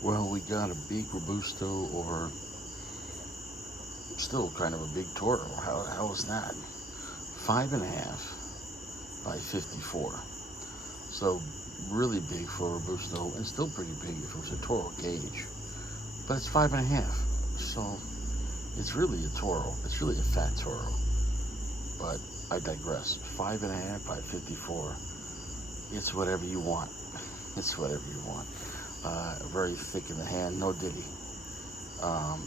Well, we got a big Robusto, or still kind of a big Toro. How is that? 5.5 by 54. So really big for a Robusto, and still pretty big if it was a Toro gauge. But it's 5.5, so it's really a Toro. It's really a fat Toro. But I digress. 5.5 by 54. It's whatever you want. It's whatever you want. Very thick in the hand, no ditty.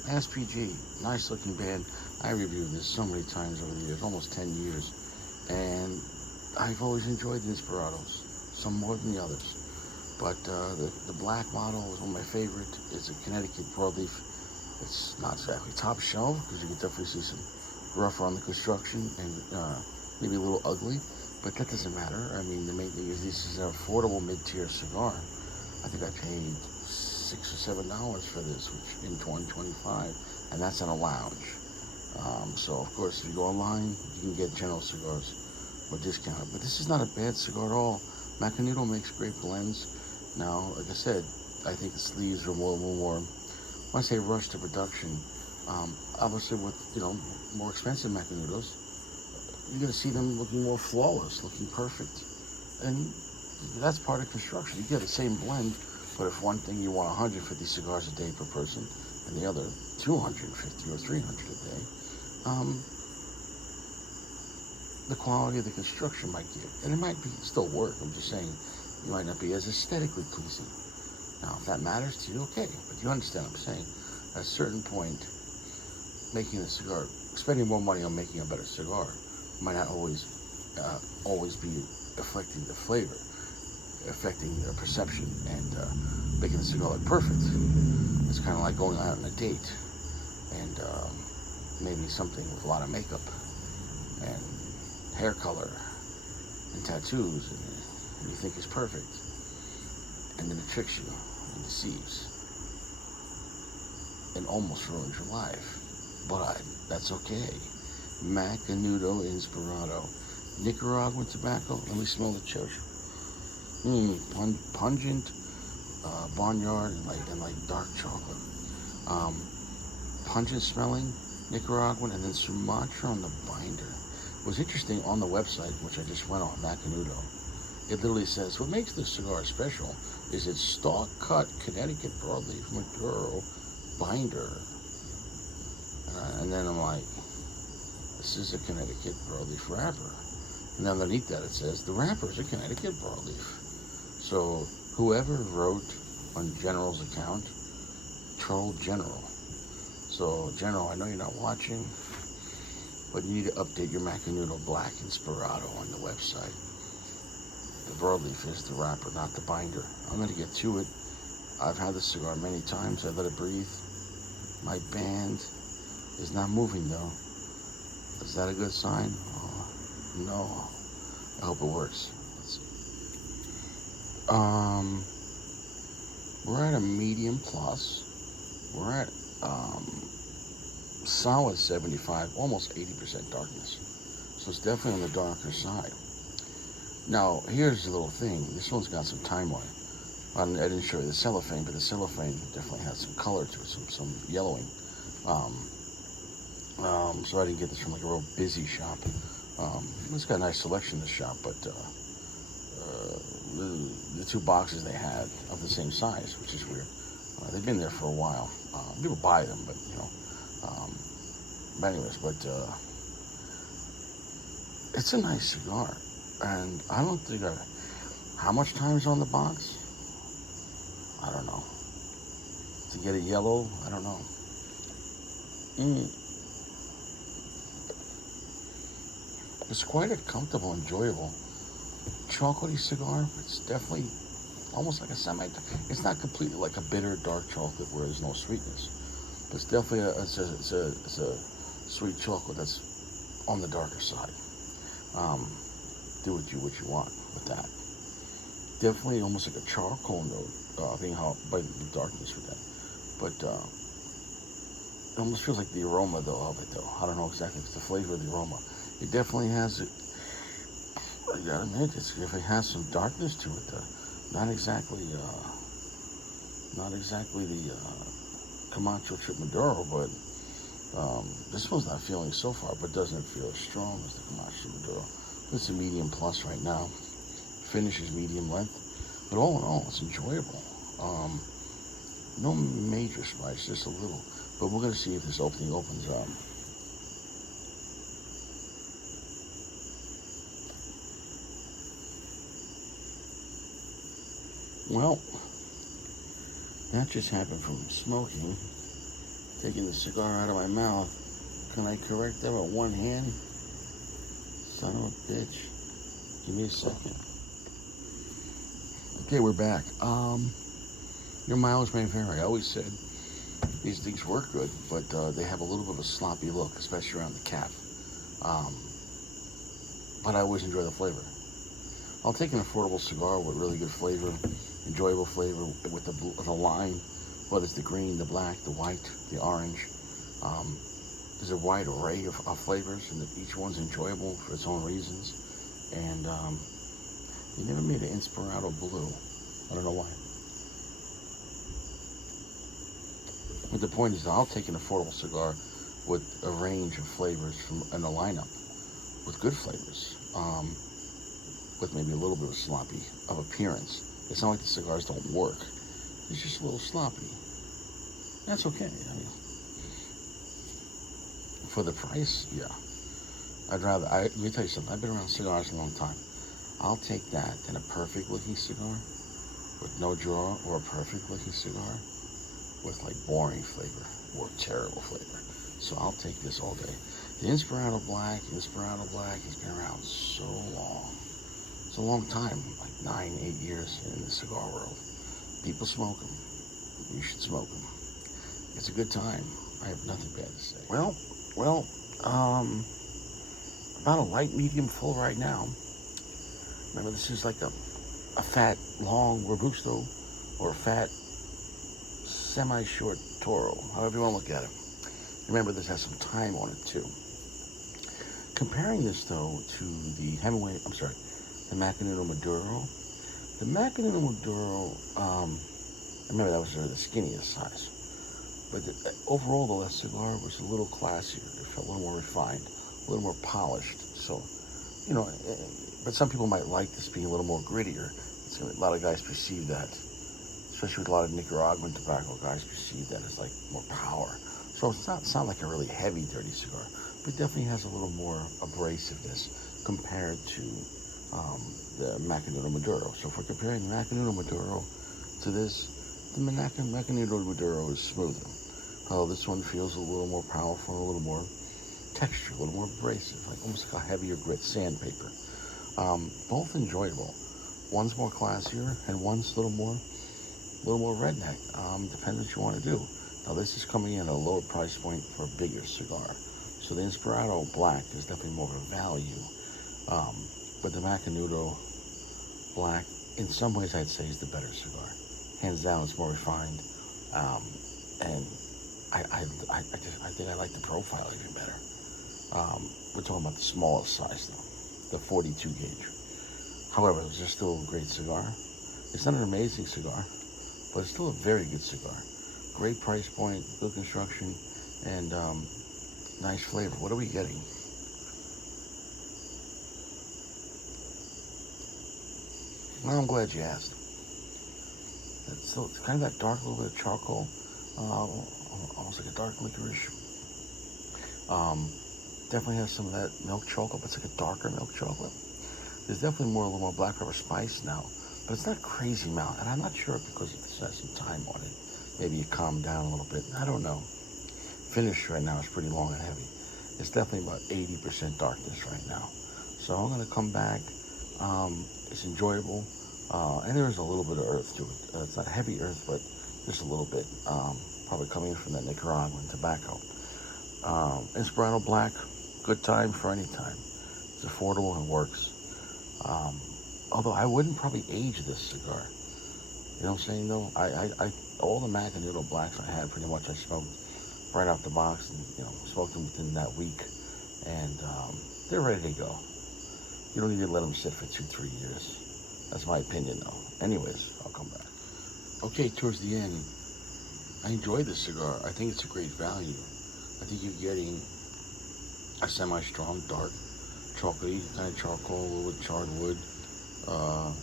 SPG, nice looking band. I reviewed this so many times over the years, almost 10 years, and I've always enjoyed the Inspirados, some more than the others. But the black model is one of my favorite. It's a Connecticut broadleaf. It's not exactly top shelf, because you can definitely see some rough on the construction and maybe a little ugly, but that doesn't matter. I mean, the main thing is this is an affordable mid-tier cigar. I think I paid $6 or $7 for this, which in 2025, and that's in a lounge. So of course, if you go online, you can get General cigars or discounted. But this is not a bad cigar at all. Macanudo makes great blends. Now, like I said, I think the sleeves are more, when I say rush to production, obviously with, more expensive Macanudos, you're gonna see them looking more flawless, looking perfect. And that's part of construction. You get the same blend, but if one thing you want 150 cigars a day per person, and the other 250 or 300 a day, the quality of the construction might give. And it might be still work. I'm just saying, you might not be as aesthetically pleasing. Now, if that matters to you, okay. But you understand what I'm saying. At a certain point, making a cigar, spending more money on making a better cigar might not always be affecting the flavor, affecting the perception, and making the cigar look perfect. It's kind of like going out on a date and maybe something with a lot of makeup and hair color and tattoos, and you think it's perfect, and then it tricks you and deceives and almost ruins your life. But that's okay. Macanudo Inspirado, Nicaraguan tobacco. Let me smell the cherry. Pungent, barnyard, and like dark chocolate. Pungent smelling, Nicaraguan, and then Sumatra on the binder. What's interesting on the website, which I just went on, Macanudo, it literally says, what makes this cigar special is its stalk cut Connecticut broadleaf Maduro binder. And then I'm like, this is a Connecticut broadleaf wrapper. And underneath that it says, the wrapper is a Connecticut broadleaf. So whoever wrote on General's account trolled General. So General, I know you're not watching, but you need to update your Macanudo Black Inspirado on the website. The broadleaf is the wrapper, not the binder. I'm going to get to it. I've had this cigar many times. I let it breathe. My band is not moving though. Is that a good sign? Oh, no. I hope it works. Let's see. We're at a medium plus. We're at solid 75, almost 80% darkness. So it's definitely on the darker side. Now, here's a little thing. This one's got some time on it. I didn't show you the cellophane, but the cellophane definitely has some color to it, some yellowing. So I didn't get this from like a real busy shop. It's got a nice selection in the shop, but the two boxes they had of the same size, which is weird. They've been there for a while. People buy them, but it's a nice cigar, and I don't think how much time is on the box? I don't know. To get it yellow, I don't know. It's quite a comfortable, enjoyable, chocolatey cigar. It's definitely almost like a it's not completely like a bitter dark chocolate where there's no sweetness. But it's definitely it's a sweet chocolate that's on the darker side. Do what you want with that. Definitely almost like a charcoal note, being how by the darkness with that. But it almost feels like the aroma though of it though. I don't know exactly if it's the flavor of the aroma. It definitely has it. I gotta admit, it definitely has some darkness to it though. Not exactly Not exactly the Camacho Chip Maduro, but this one's not feeling so far, but doesn't feel as strong as the Camacho Maduro. It's a medium plus right now. Finish is medium length, but all in all, it's enjoyable. No major spice, just a little. But we're gonna see if this opening opens up. Well, that just happened from smoking. Taking the cigar out of my mouth. Can I correct that with one hand? Son of a bitch. Give me a second. Okay, we're back. Your mileage may vary. I always said these things work good, but they have a little bit of a sloppy look, especially around the cap. But I always enjoy the flavor. I'll take an affordable cigar with really good flavor, enjoyable flavor with the lime, whether it's the green, the black, the white, the orange. There's a wide array of flavors, and each one's enjoyable for its own reasons. And they never made an Inspirado blue. I don't know why. But the point is, I'll take an affordable cigar with a range of flavors in the lineup, with good flavors, with maybe a little bit of sloppy of appearance. It's not like the cigars don't work. It's just a little sloppy. That's okay. I mean, for the price, yeah. Let me tell you something. I've been around cigars a long time. I'll take that than a perfect looking cigar with no draw, or a perfect looking cigar with like boring flavor or terrible flavor. So I'll take this all day. The Inspirado Black has been around so long. It's a long time, like 9, 8 years in the cigar world. People smoke them. You should smoke them. It's a good time. I have nothing bad to say. Well, about a light medium full right now. Remember, this is like a fat, long Robusto or a fat, semi-short Toro, however you want to look at it. Remember, this has some time on it too. Comparing this though to the the Macanudo Maduro. The Macanudo Maduro, remember that was the skinniest size. But overall, though, that cigar was a little classier. It felt a little more refined, a little more polished. So, but some people might like this being a little more grittier. A lot of guys perceive that, especially with a lot of Nicaraguan tobacco guys perceive that as like more power. So it's not like a really heavy, dirty cigar, but it definitely has a little more abrasiveness compared to the Macanudo Maduro. So if we're comparing the Macanudo Maduro to this, the Macanudo Maduro is smoother. This one feels a little more powerful, a little more texture, a little more abrasive, like almost like a heavier grit sandpaper. Both enjoyable. One's more classier, and one's a little more redneck. Depends what you want to do. Now this is coming in at a lower price point for a bigger cigar. So the Inspirado Black is definitely more of a value. But the Macanudo Black, in some ways, I'd say is the better cigar. Hands down, it's more refined, and I think I like the profile even better. We're talking about the smallest size though, the 42 gauge. However, it's just still a great cigar. It's not an amazing cigar, but it's still a very good cigar. Great price point, good construction, and nice flavor. What are we getting? Well, I'm glad you asked. It's kind of that dark, little bit of charcoal, almost like a dark licorice. Definitely has some of that milk chocolate, but it's like a darker milk chocolate. There's definitely a little more black pepper spice now, but it's not crazy mild, and I'm not sure because it has some time on it. Maybe it calmed down a little bit. I don't know. Finish right now is pretty long and heavy. It's definitely about 80% darkness right now. So I'm gonna come back. It's enjoyable, and there is a little bit of earth to it. It's not heavy earth, but just a little bit. Probably coming from that Nicaraguan tobacco. Inspirado Black, good time for any time. It's affordable and works. Although I wouldn't probably age this cigar. You know what I'm saying though? I all the Macanudo Blacks I had pretty much I smoked right out the box, and smoked them within that week, and they're ready to go. You don't need to let them sit for 2-3 years. That's my opinion though. Anyways, I'll come back. Okay, towards the end, I enjoy this cigar. I think it's a great value. I think you're getting a semi-strong, dark, chocolatey kind of charcoal, a little bit charred wood,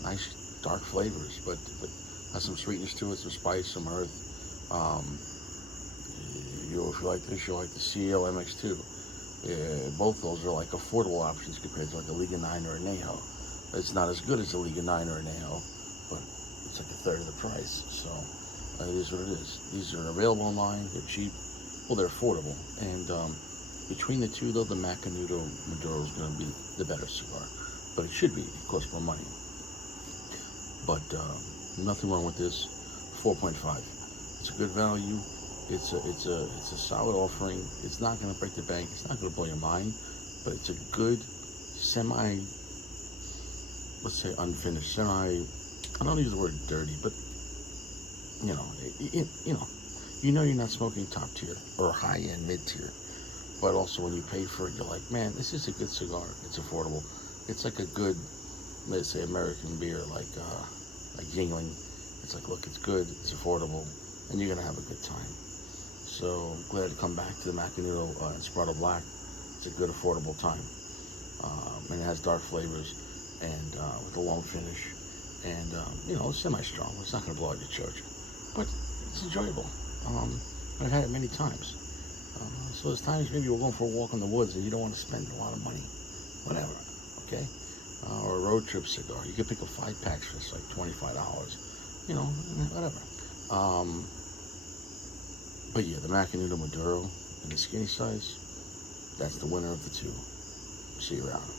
nice dark flavors, but has some sweetness to it, some spice, some earth. If you like this, you'll like the CL MX2. Both those are like affordable options compared to like a Liga 9 or a Neho. It's not as good as a Liga 9 or a Neho, but it's like a third of the price. So it is what it is. These are available online. They're cheap. Well, they're affordable. And between the two, though, the Macanudo Maduro is going to be the better cigar. But it should be. It costs more money. But nothing wrong with this. 4.5. It's a good value. It's a solid offering. It's not going to break the bank. It's not going to blow your mind. But it's a good semi, let's say unfinished, semi, I don't use the word dirty, but you know, you're not smoking top tier or high end mid tier. But also when you pay for it, you're like, man, this is a good cigar. It's affordable. It's like a good, let's say, American beer, like Yingling. It's like, look, it's good, it's affordable, and you're gonna have a good time. So glad to come back to the Macanudo Inspirado Black. It's a good, affordable time, and it has dark flavors and with a long finish, and it's semi-strong. It's not gonna blow out your chocha, but it's enjoyable. I've had it many times. So there's times maybe you're going for a walk in the woods and you don't want to spend a lot of money, whatever, okay? Or a road trip cigar. You could pick up 5 packs for like $25, whatever. But yeah, the Macanudo Maduro in the skinny size, that's the winner of the two. See you around.